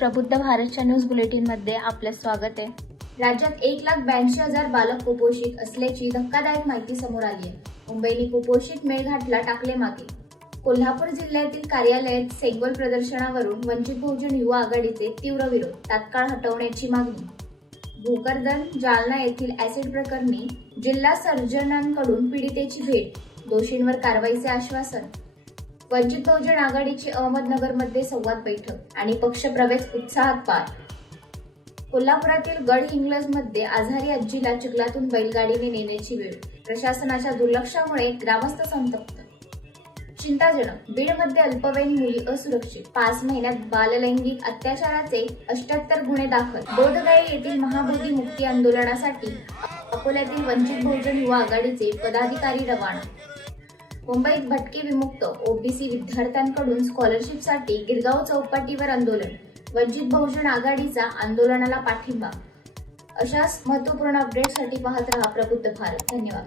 प्रबुद्ध भारतच्या न्यूज बुलेटिनमध्ये आपलं स्वागत आहे. राज्यात एक लाख ब्याऐंशी हजार बालक कुपोषित असल्याची धक्कादायक माहिती समोर आली आहे. मुंबईने कुपोषित मेळघाटला टाकले मागे. कोल्हापूर जिल्ह्यातील कार्यालयात सेंगोल प्रदर्शनावरून वंचित बहुजन युवा आघाडीचे तीव्र विरोध तात्काळ हटवण्याची मागणी. भोकरदन जालना येथील ऍसिड प्रकरणी जिल्हा सर्जनांकडून पीडितेची भेट दोषींवर कारवाईचे आश्वासन वंचित बहुजन आघाडीची अहमदनगरमध्ये संवाद बैठक आणि पक्षप्रवेश उत्साहात पार. कोल्हापुरातील गड हिंग्लजमध्ये आजारी आजीला चिखलातून बैलगाडीने नेण्याची वेळ प्रशासनाच्या दुर्लक्षामुळे ग्रामस्थ संतप्त. चिंताजनक बीडमध्ये अल्पवयीन मुली असुरक्षित पाच महिन्यात बाललैंगिक अत्याचाराचे अष्ट्याहत्तर गुन्हे दाखल. बोधगाई येथील महाबोधी मुक्ती आंदोलनासाठी अकोल्यातील वंचित बहुजन युवा आघाडीचे पदाधिकारी रवाना मुंबईत भटके विमुक्त ओबीसी विद्यार्थ्यांकडून स्कॉलरशिपसाठी गिरगाव चौपाटीवर आंदोलन वंचित बहुजन आघाडीचा आंदोलनाला पाठिंबा. अशाच महत्त्वपूर्ण अपडेटसाठी पाहत रहा प्रबुद्ध भारत. धन्यवाद.